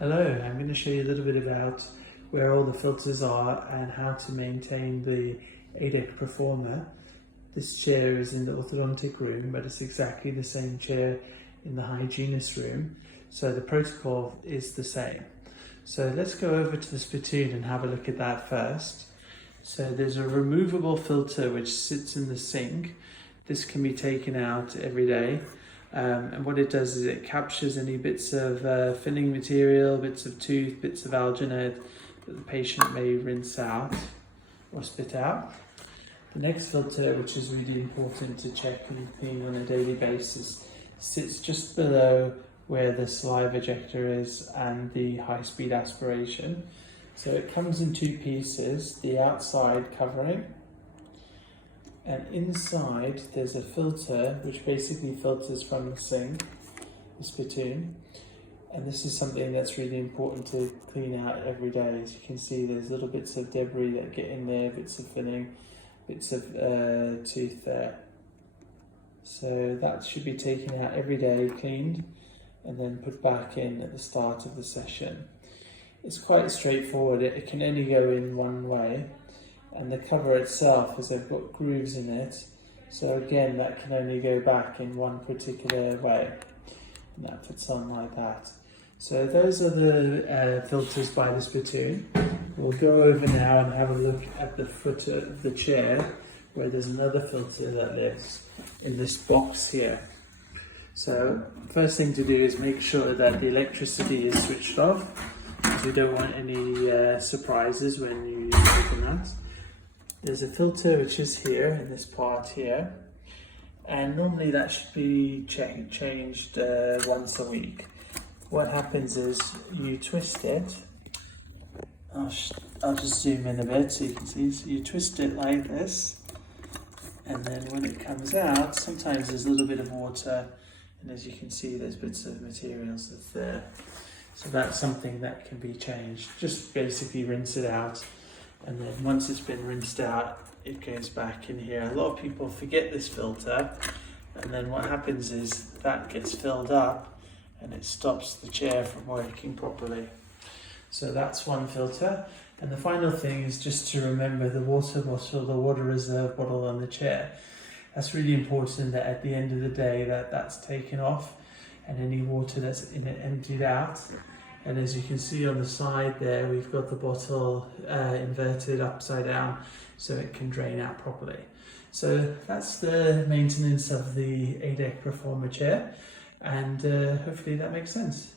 Hello, I'm going to show you a little bit about where all the filters are and how to maintain the A-dec Performer. This chair is in the orthodontic room, but it's exactly the same chair in the hygienist room, so the protocol is the same. So let's go over to the spittoon and have a look at that first. So there's a removable filter which sits in the sink. This can be taken out every day. And what it does is it captures any bits of filling material, bits of tooth, bits of alginate that the patient may rinse out or spit out. The next filter, which is really important to check and clean on a daily basis, sits just below where the saliva ejector is and the high-speed aspiration. So it comes in two pieces, the outside covering, and inside there's a filter which basically filters from the sink, the spittoon, and this is something that's really important to clean out every day. As you can see, there's little bits of debris that get in there, bits of filling, bits of tooth there. So that should be taken out every day, cleaned, and then put back in at the start of the session. It's quite straightforward. It can only go in one way. And the cover itself, as I've got grooves in it, so again that can only go back in one particular way, and that fits on like that. So those are the filters by the spittoon. We'll go over now and have a look at the foot of the chair, where there's another filter that lives in this box here. So first thing to do is make sure that the electricity is switched off, because we don't want any surprises when you open that. There's a filter which is here in this part here, and normally that should be changed once a week. What happens is you twist it. I'll just zoom in a bit so you can see. So you twist it like this, and then when it comes out, sometimes there's a little bit of water, and as you can see there's bits of materials that's there. So that's something that can be changed. Just basically rinse it out. And then once it's been rinsed out, it goes back in here. A lot of people forget this filter, and then what happens is that gets filled up and it stops the chair from working properly. So that's one filter. And the final thing is just to remember the water bottle, the water reserve bottle on the chair. That's really important, that at the end of the day that's taken off and any water that's in it emptied out. And as you can see on the side there, we've got the bottle inverted upside down so it can drain out properly. So that's the maintenance of the A-dec Performer chair, and hopefully that makes sense.